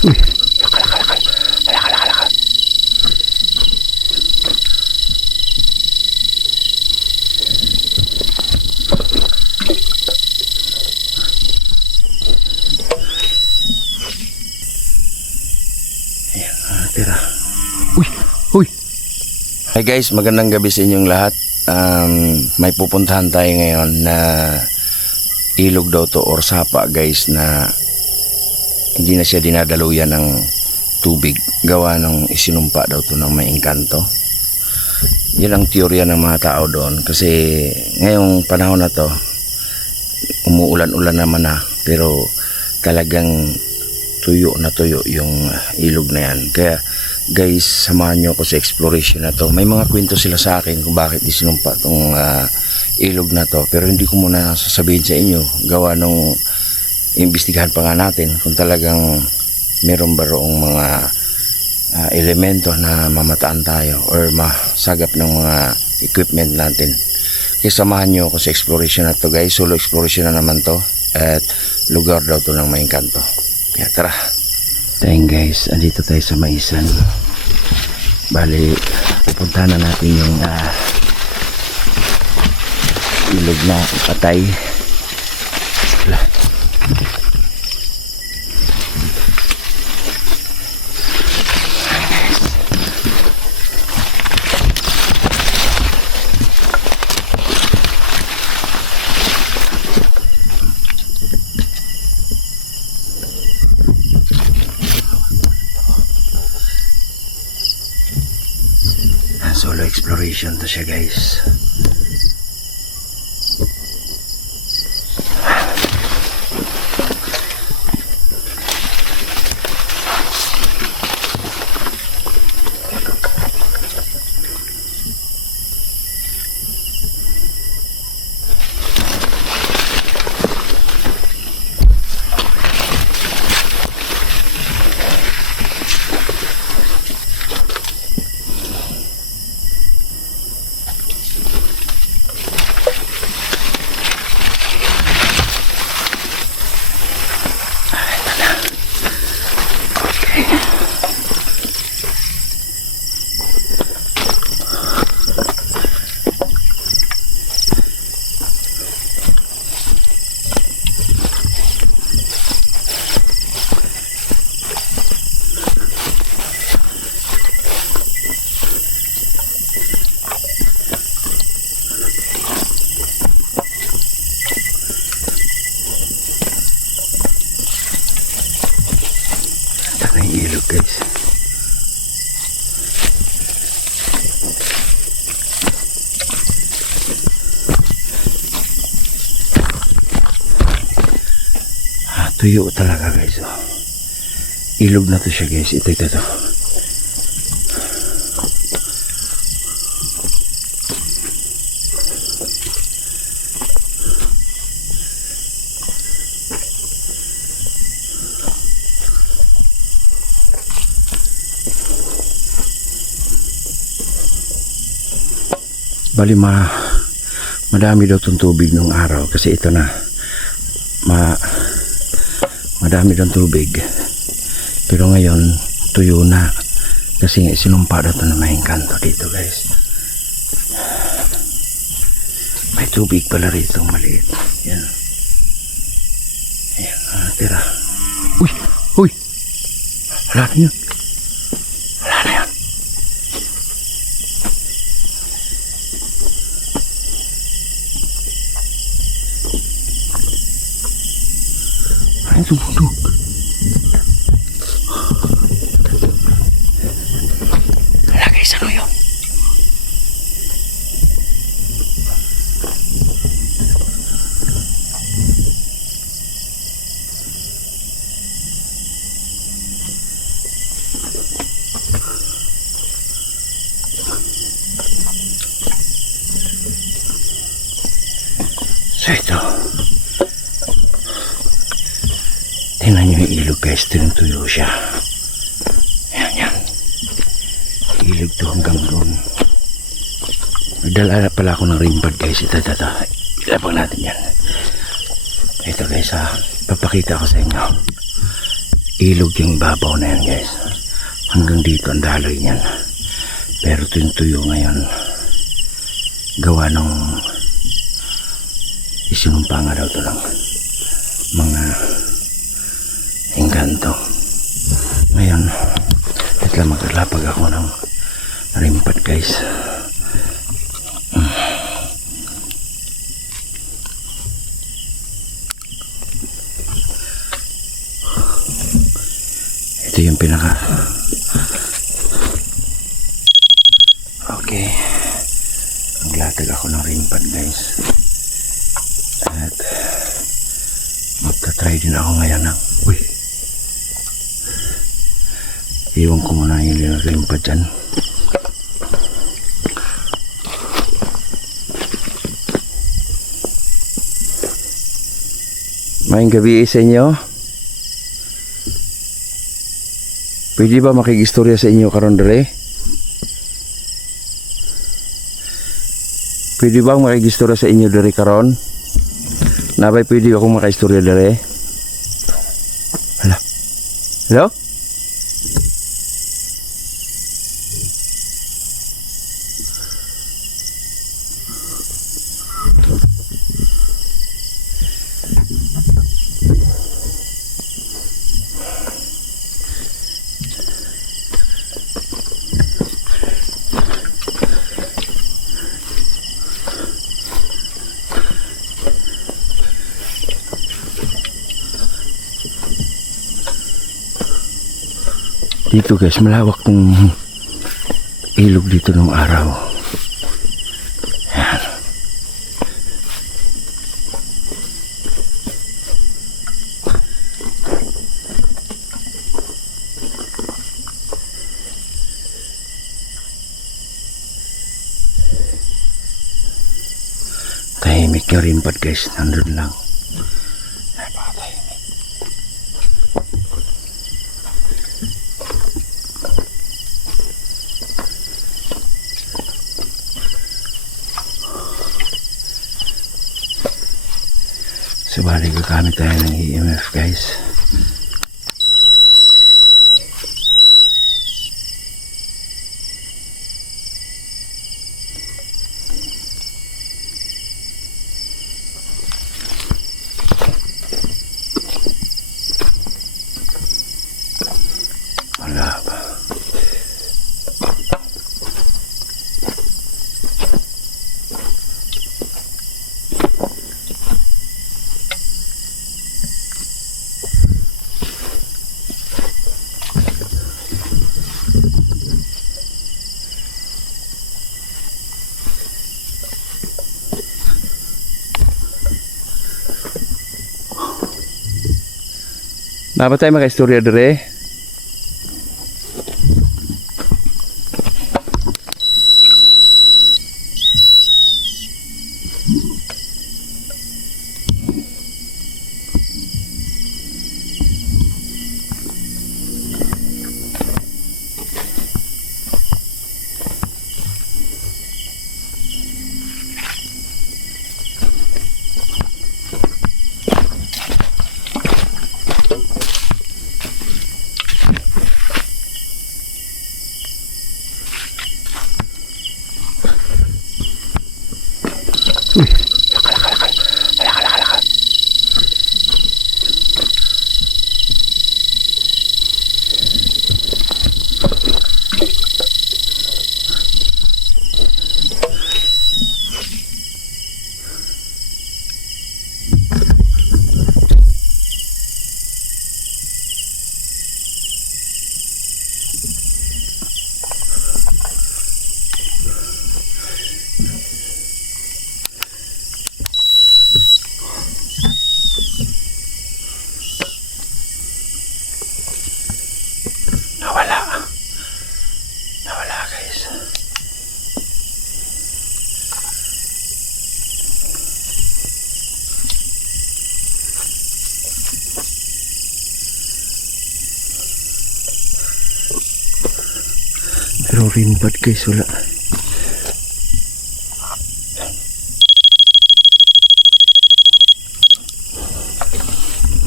Uy, laka. Ayan, tira. Uy. Hi guys, magandang gabi sa inyong lahat. May pupuntahan tayo ngayon na ilog daw to or sapa guys, na hindi na siya dinadaluyan ng tubig, gawa ng isinumpa daw to ng may engkanto. Yan ang teorya ng mga tao doon, kasi ngayong panahon na to umuulan-ulan naman na, pero talagang tuyo na tuyo yung ilog na yan. Kaya guys, samahan nyo ako sa exploration na to. May mga kwento sila sa akin kung bakit isinumpa tong ilog na to, pero hindi ko muna sasabihin sa inyo, gawa nung imbestigahan pa nga natin kung talagang meron ba roong mga elemento na mamataan tayo or masagap ng mga equipment natin. Kaya samahan nyo ako sa exploration na to guys. Solo exploration na naman to, at lugar daw to ng may engkanto. Kaya tara. Tayong guys, andito tayo sa Maisan. Bali, pupuntahan na natin yung ilog na patay. Solo exploration to siya guys. Ilog guys. Tuyo talaga guys. Ilog na to siya guys. Ito. Bali madami daw itong tubig nung araw, kasi ito na madami daw tubig, pero ngayon tuyo na kasi sinumpa daw ito na may engkanto dito guys. May tubig pala rito maliit. Yan. Ayan, tira. Uy wala na yun. Tubog. Wala guys, ano yun? So ito, tingnan nyo yung ilog guys, tuyo siya. Yan. Ilog to hanggang doon. Nagdala pala ako ng ring pad guys. Ito. Ilabang natin yan. Ito guys, papakita ko sa inyo. ilog yung ibabaw na yan guys. Hanggang dito ang daloy niyan. Pero ito yung tuyo ngayon. Gawa ng isinumpa nga daw ito ng mga engkanto. Ngayon, ito lang maglalapag ako ng rimpat guys. Ito yung pinaka okay, maglatag ako ng rimpat guys. At magta-try din ako ngayon ng iwan ko muna yung rimpat dyan. Maayong gabi sa inyo. Pwede ba makigistorya sa inyo karon dere? Pwede ba makigistorya sa inyo dere karon? Nabay pwede akong makaistorya dere? Hala. Hello? Dito guys, malawak tong ilog dito ng araw. Yan. Tahimik yung rimpat guys, nandun lang. Sabali gagamit tayo ng EMF guys. Wala ba? Dapat tayo maka-istorya dere. Nawala guys. Pero rimbat guys, wala.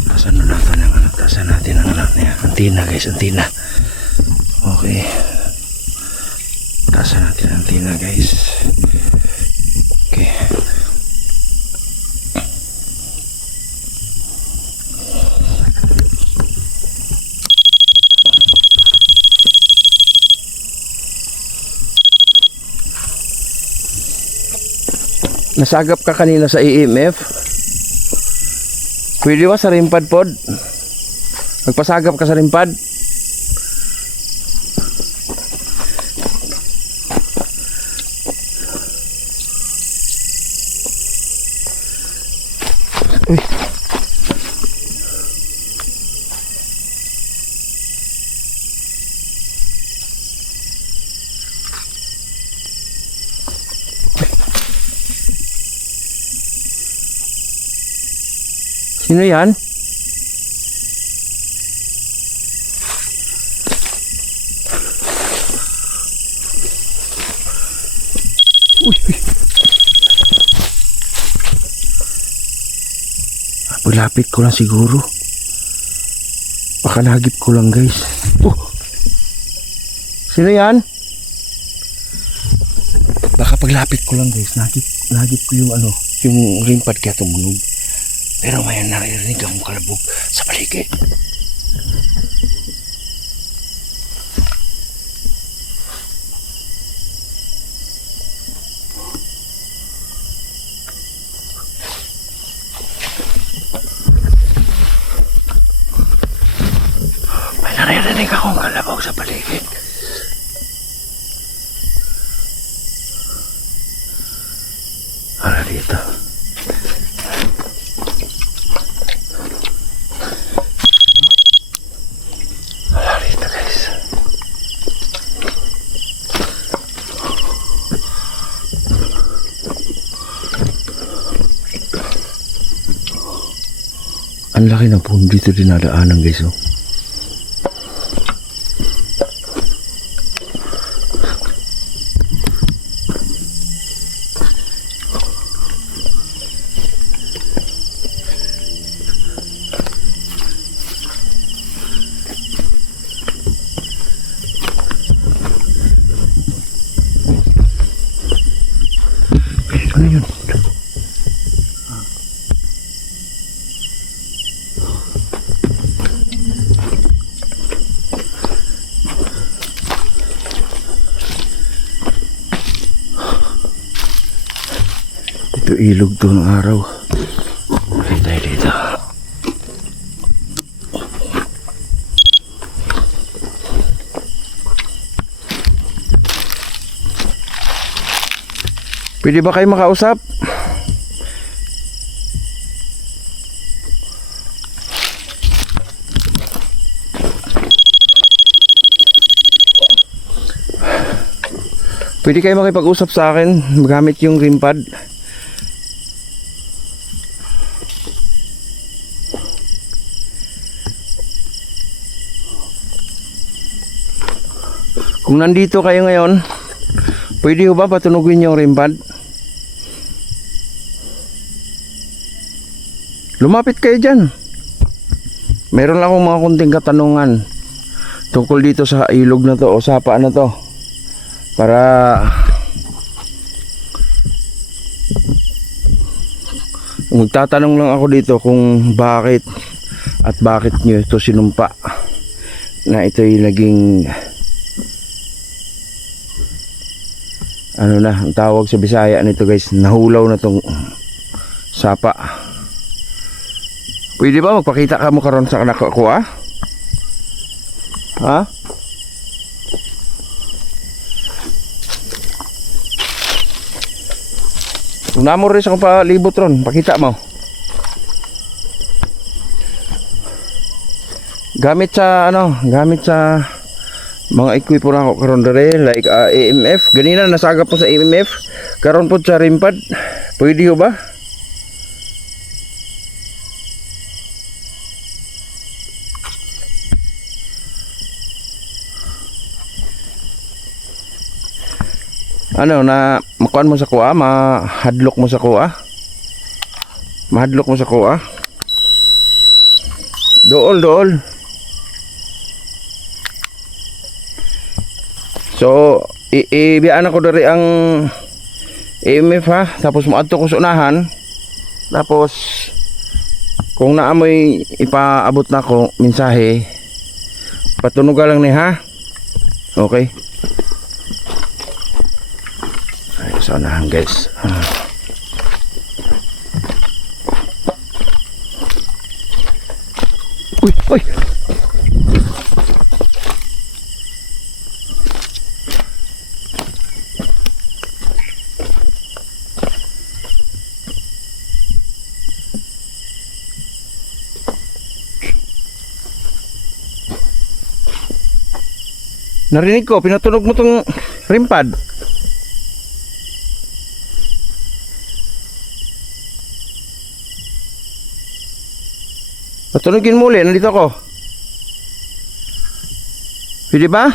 Tasan na natin ang tasan natin ano niya, antina guys, antina. Okay. Taasan natin ang antina guys. Okay. Nasagap ka kanina sa EMF. Pwede ba sa rimpad pod? Magpasagap ka sa rimpad? Uy. Sino yan? Uy, uy. Palapit ko lang siguro. Baka nagip ko lang guys. Sino yan? Baka paglapit ko lang guys, nagip ko yung ano, yung rimpad kaya tumunog. Pero may naririnig akong kalabog sa paligid. May naririnig akong kalabog sa paligid. Ano dito? Ang laki ng puno dito dinadaanan guys oh. Ano yun? Ito ilog to ng araw. Okay tayo dito. Pwede ba kayo makausap? Pwede kayo makipag-usap sa akin gamit yung rimpad. Kung nandito kayo ngayon, pwede ho ba patunugin yung rimpad? Lumapit kayo dyan. Meron lang akong mga kunting katanungan tungkol dito sa ilog na to o sapa na to. Para magtatanong lang ako dito kung bakit nyo ito sinumpa na ito'y naging ano na ang tawag sa Bisaya nito guys, nahulaw na tong sapa. Pwede ba magpakita ka mo karon sa anak ko ah? Ha? Kung namo rin sa palibot ron, pakita mo. Gamit sa mga equipo na ako karon dere like EMF. Ganina nasagap po sa EMF. Karon po sa rimpad. Pwede ho ba? Ano na makuan mo sa kuha, mahadlok mo sa kuha. Mahadlok mo sa kuha. Dool. So ibiyaan ako dari ang EMF ha, tapos maadto ko sa unahan, tapos kung naamoy ipaabot na ko mensahe, patunugan lang ni ha. Okay. Ay, sa unahan guys. Uy, uy. Narinig ko, pinatunog mo tong rimpad. Patunogin mo ulit, nandito ako. Pwede ba?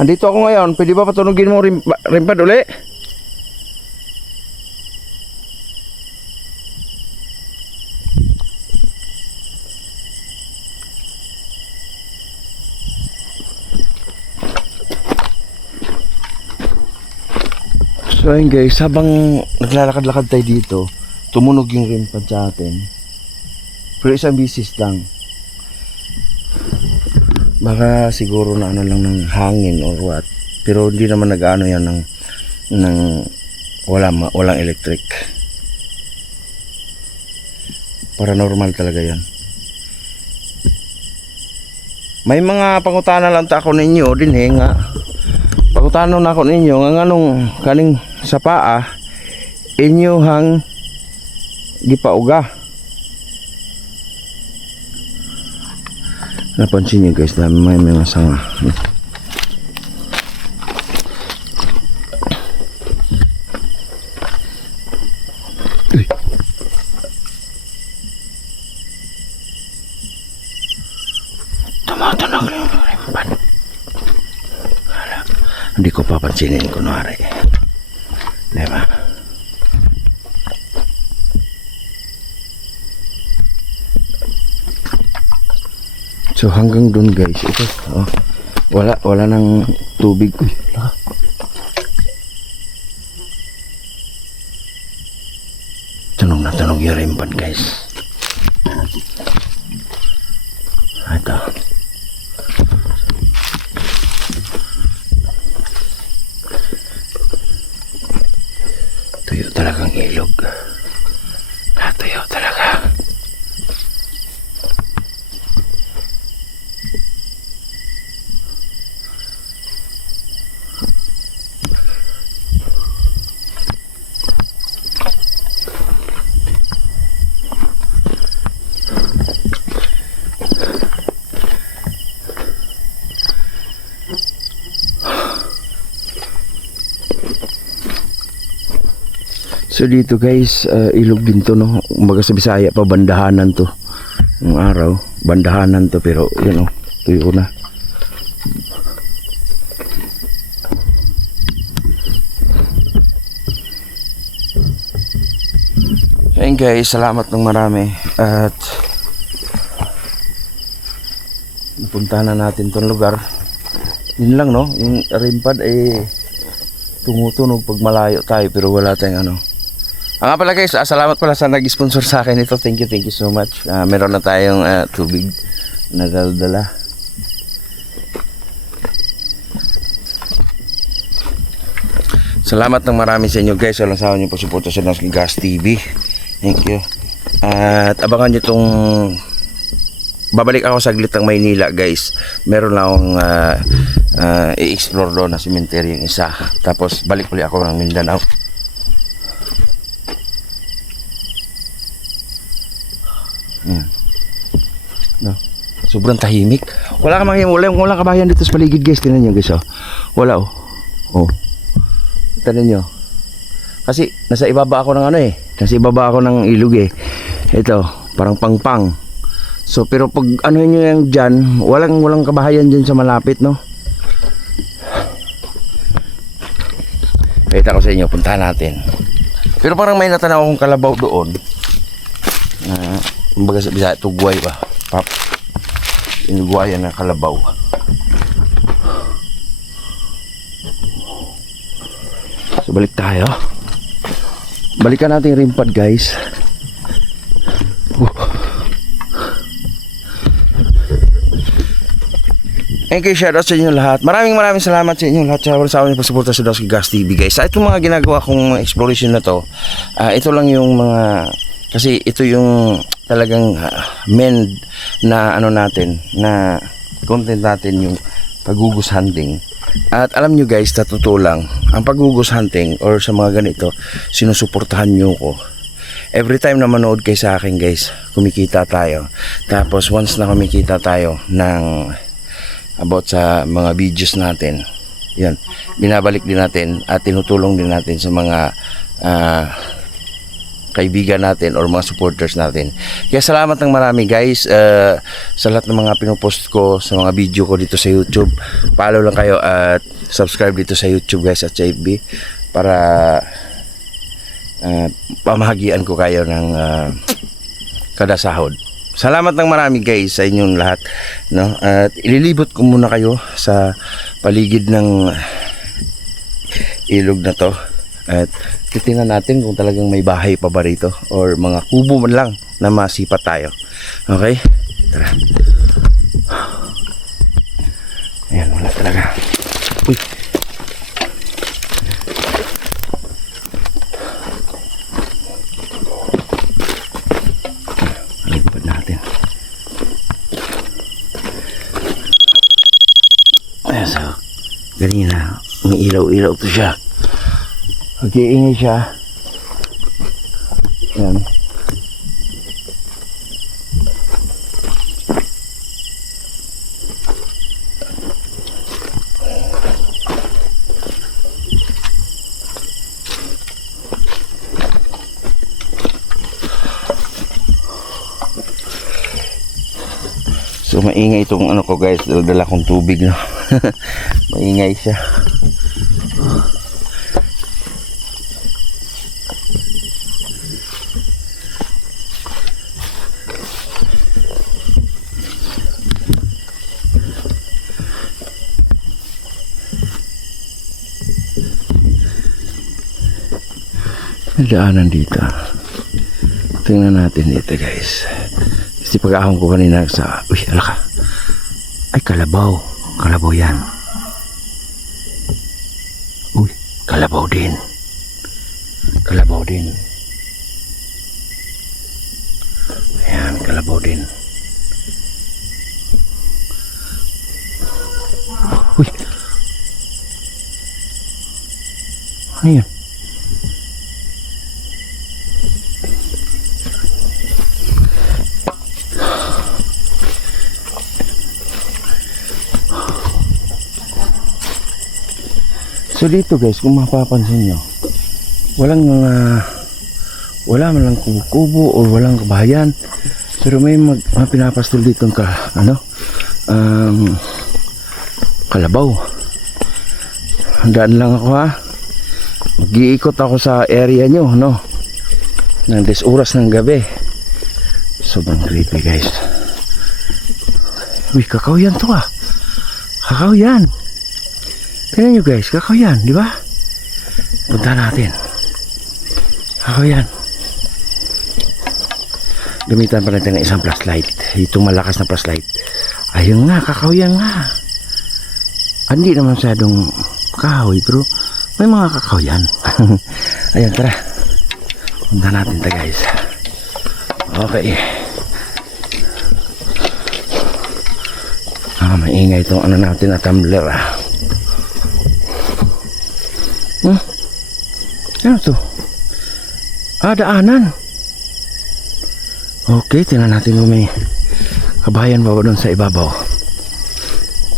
Andito ako ngayon, pwede ba patunogin mo rimpad ulit? So ayun guys, habang naglalakad-lakad tayo dito, tumunog yung rimpad sa atin. Pero isang bisis lang. Baka siguro na ano lang ng hangin or what. Pero hindi naman nag-ano yan ng walang electric. Paranormal talaga yan. May mga pangutana lang ta ako ninyo din nga. Pangutano na ako ninyo nga anong kaning sa paa inyo hang gipauga. Napansin nyo guys, dami may mga sanga. Uy. Tumatanog yung rimpan. Hindi ko papansinin kunwari. Diba? So hanggang dun guys, ito oh, wala nang tubig. Uy, tunog na tunog yung rimpan guys. Ito. Tuyo talagang ilog. Natuyo talaga. So dito guys, ilog din to no. Kumbaga sa Bisaya pa bandahanan to. Yung araw, bandahanan to pero yun oh, tuyo na. Ayun guys, salamat ng marami at napuntahan na natin tong lugar. Yun lang no, yung rimpad ay tumutunog pag malayo tayo pero wala tayong ano. Nga pala guys, salamat pala sa nag-sponsor sa akin ito. Thank you so much. Meron na tayong tubig na dala. Salamat ng marami sa inyo guys. Walang sawa niyo pagsuporta sa Nos Gas TV. Thank you. At abangan niyo itong babalik ako saglit ng Maynila guys. Meron lang akong i-explore doon na cemetery yung isa. Tapos balik ulit ako ng Mindanao. Yan. No. Sobrang tahimik. Wala kang walang kabayan dito sa paligid guys. Tingnan nyo guys oh. Wala oh. Oh. Tingnan nyo. Kasi nasa ibaba ako ng ano eh. Nasa ibaba ako ng ilog eh. Ito, parang pangpang. So pero pag ano nyo yung dyan, walang kabahayan dyan sa malapit no. Kita ko sa inyo, puntahan natin. Pero parang may natanaw akong kalabaw doon. na kumbaga sa Bisaya tugway ba, pap, inugwayan na kalabaw. So balik tayo, balikan natin yung rimpad guys. Thank you, shoutout sa inyo lahat. Maraming salamat sa inyo lahat sa amin pagsuporta sa Dawes Gas TV guys. Sa itong mga ginagawa kong exploration na to, ito lang yung mga, kasi ito yung talagang main na ano natin, na content natin, yung pag-Gugus hunting. At alam nyo guys, sa totoo lang, ang pag-Gugus hunting or sa mga ganito, sinusuportahan nyo ko. Every time na manood kayo sa akin guys, kumikita tayo. Tapos once na kumikita tayo ng about sa mga videos natin, yan, binabalik din natin at tinutulong din natin sa mga kaibigan natin or mga supporters natin. Kaya salamat ng marami guys sa lahat ng mga pinupost ko, sa mga video ko dito sa YouTube. Follow lang kayo at subscribe dito sa YouTube guys at sa FB para pamahagian ko kayo ng kada sahod. Salamat ng marami guys sa inyong lahat, no? At ililibot ko muna kayo sa paligid ng ilog na to at titingnan natin kung talagang may bahay pa ba rito or mga kubo man lang na masipat tayo. Okay? Tara. Ayan, wala talaga. Uy. So, ganina, may ilaw-ilaw to siya. Mag-iingay siya. Yan. So maingay itong ano ko guys, dala kong tubig, no. Maingay siya. May daanan dito. Tingnan natin dito guys. Kasi pag-ahon ko kanina sa, uy, alaka. Ay, kalabaw. Kalabaw yan. Uy, kalabaw din. Kalabaw din. Ayan, kalabaw din. Uy. Ano yan? So dito guys, kung mapapansin nyo, wala man lang kubo o walang kabahayan, pero may mga pinapastol dito ng kalabaw. Handaan lang ako ha. Mag-iikot ako sa area nyo, no? Ng 10 oras ng gabi. Sobrang creepy guys. Uy, kakao yan to ah. Kakao yan. Tingnan nyo guys, kakao yan, di ba? Punta natin. Kakao yan. Gamitan pa natin ng isang flashlight. Itong malakas na flashlight. Ayun nga, kakao yan nga. Hindi naman masyadong kahoy, pero may mga kakao yan. Ayan, tara. Punta natin ta guys. Okay. Maingay itong ano natin na tumbler ah. Ano to? Daanan. Okay, tingnan natin kung may kabahayan ba doon sa ibabaw.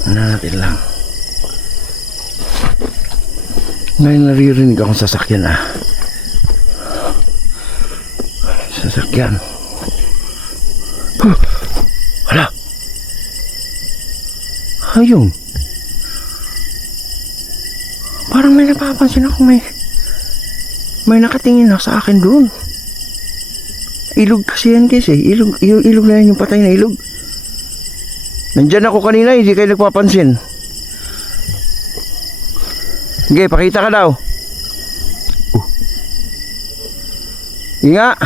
Tingnan natin lang. Ngayon naririnig akong sasakyan ah. Sasakyan. Hala. Ayun. Parang may napapansin ako may nakatingin na sa akin doon. Ilog kasi yan guys eh. Ilog na yan, yung patay na ilog. Nandyan ako kanina, hindi kayo nagpapansin. Sige, pakita ka daw. Inga.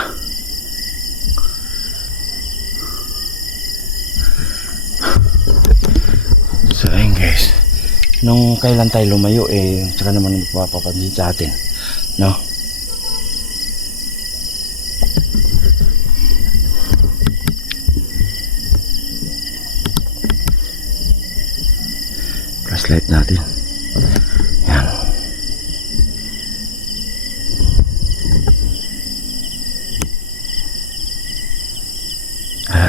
So ayun guys, nung kailan tayo lumayo eh, saka naman magpapapansin sa atin, no? Flashlight natin. Yan.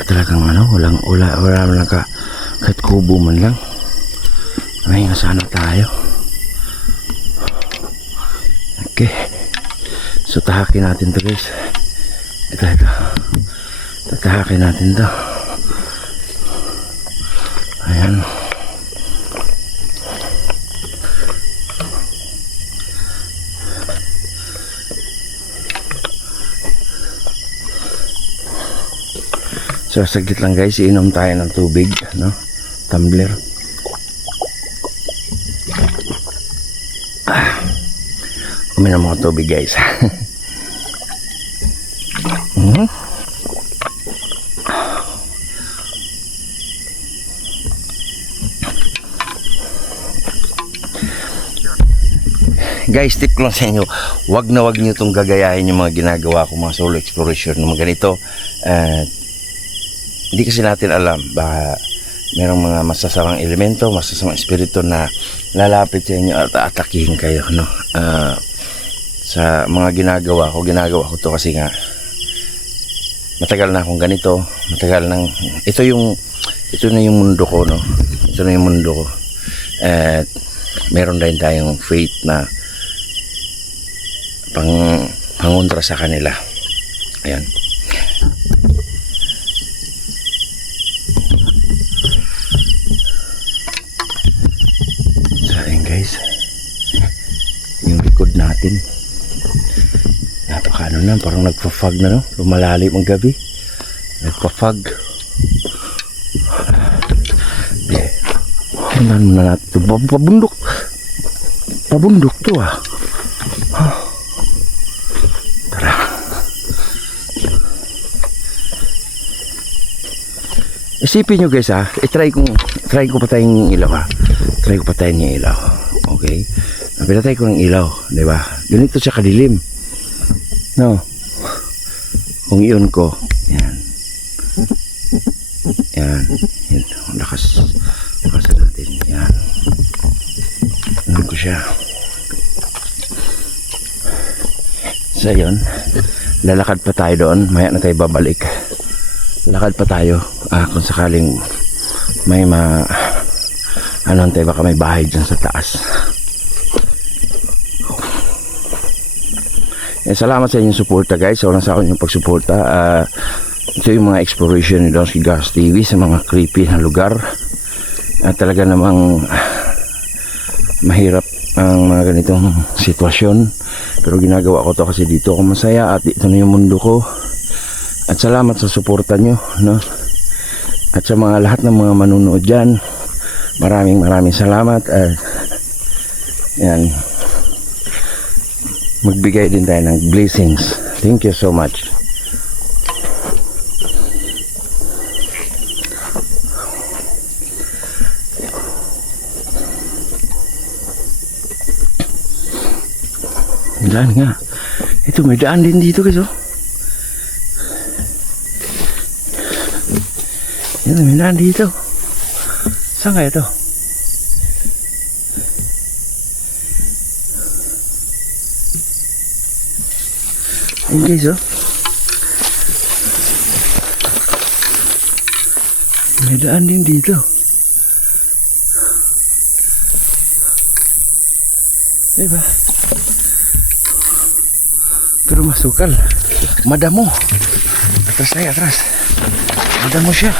Talagang ano, wala lang kahit kubo man lang. May nga sana tayo. Okay. So tahakin natin to guys. Ito. Tatahakin natin to. Ayan. So saglit lang guys, inom tayo ng tubig, no? Tumbler. Uminom ako tubig guys. Guys, tip ko lang sa inyo, wag nyo itong gagayahin yung mga ginagawa ko, mga solo exploration ng mga ganito. Hindi kasi natin alam, baka merong mga masasamang elemento, masasamang espiritu na lalapit sa inyo at atakihin kayo, no? Sa mga ginagawa ko to kasi nga matagal na akong ganito, ito na yung mundo ko, no? Ito na yung mundo ko. At meron din tayong faith na pangontra sa kanila. Ayan. Guys, yung likod natin napaka na, parang nagpa-fog na, no? Lumalalim ang gabi, nagpa-fog. Tingnan muna natin, pabundok to ah. Tara, isipin nyo guys ah, try ko patayin yung ilaw ah. Try ko patayin yung ilaw. Okay? Pinatay ko ng ilaw, di ba? Ganito siya kadilim. No? Kung iyon ko, yan. Yan. Yan. Lakasan natin. Yan. Iyon ko siya. So, yun. Lalakad pa tayo doon. Maya na tayo babalik. Lakad pa tayo. Kung sakaling may baka may bahay dyan sa taas. Salamat sa inyong suporta guys. Walang sa akin yung pagsuporta. Ito yung mga exploration ni Donsky Gas TV sa mga creepy na lugar. At talaga namang mahirap ang mga ganitong sitwasyon. Pero ginagawa ko to kasi dito ako masaya at ito na yung mundo ko. At salamat sa suporta nyo, no? At sa mga lahat ng mga manunood dyan, maraming salamat. Yan, magbigay din tayo ng blessings. Thank you so much. Daan nga. Ito may daan din dito guys, oh. Ito may daan dito. Saan kaya ito? Ayun guys, oh. May daan din dito. Diba? Pero masukal. Madamo. Atras tayo, atras. Madamo siya.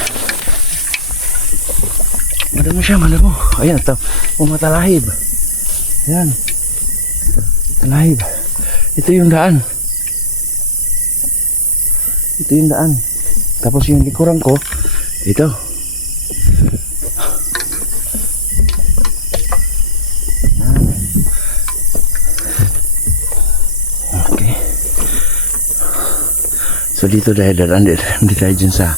Madamo. Ayan, ito. Matalahib. Ayan. Talahib. Ito yung daan. Ito yung daan. Tapos yung likuran ko, ito. Okay. So dito dahil hindi tayo dyan sa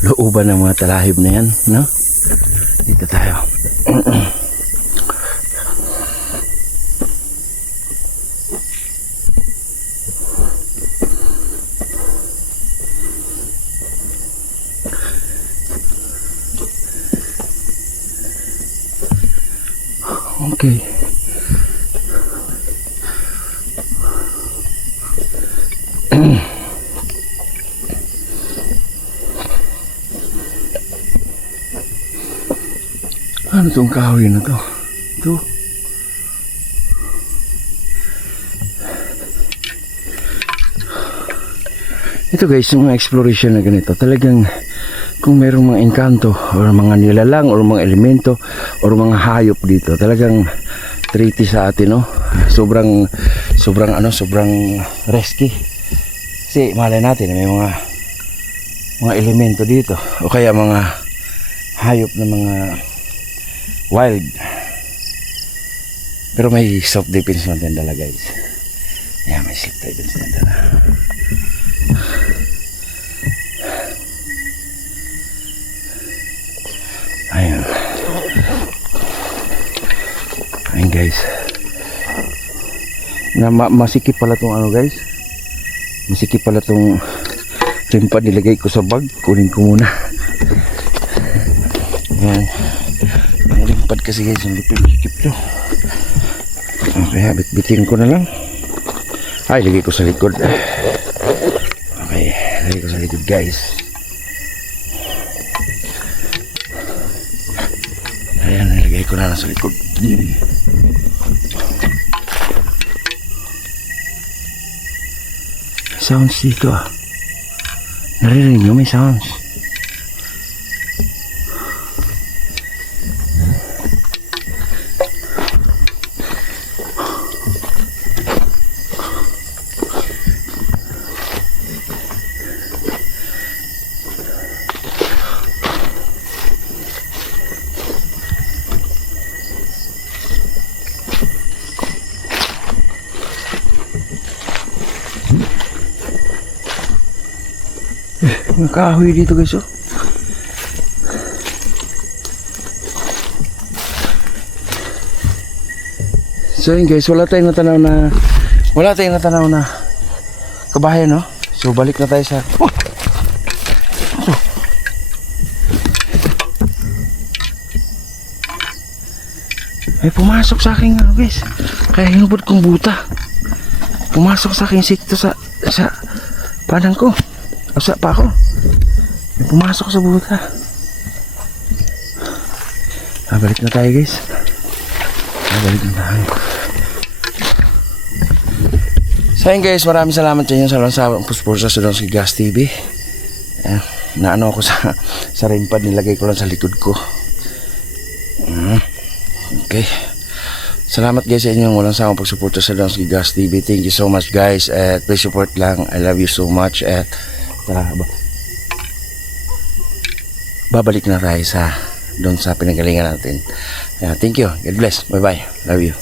looban ng mga talahib na yan, no? Dito tayo. Okay. Ano tong kahoy na to? Ito. Ito guys, yung mga exploration na ganito, talagang kung mayroong mga engkanto or mga nilalang or mga elemento or mga hayop dito, talagang treaty sa atin, no? Sobrang risky. Kasi malay natin may mga elemento dito o kaya mga hayop na mga wild. Pero may self defense natin dala guys. Yeah, may self defense natin dala. Ayun. Ayun guys. Masikip pala tong ano guys. Masikip pala tong rimpa, nilagay ko sa bag. Kunin ko muna. Ayan. Ang limpad kasi guys, yung lipid-lipid to. Okay, bitbitin ko na lang. Ay, lagay ko sa likod. Okay, lagay ko sa likod guys. Ayan, nilagay ko na lang sa likod. Sounds dito ah. Naririnig nyo, may sounds. May kahoy dito guys oh. So yun guys, wala tayong natanaw na kabahayan no. So balik na tayo sa Ano? May pumasok sa akin ano guys. Kaya hinubod kong buta. Pumasok sa akin insekto sa padang ko. Asa pa ako. May pumasok sa buta. Balik na tayo guys. Balik na tayo. So yun guys, maraming salamat sa inyo sa lansawang puspursa sa Donski Gas TV. Naano ako sa rimpa, nilagay ko lang sa likod ko. Okay. Salamat guys sa inyong walang sawang pagsuporta sa Donski Gas TV. Thank you so much guys. At please support lang. I love you so much. At babalik na tayo sa doon sa pinagalingan natin. Thank you. God bless. Bye bye. Love you.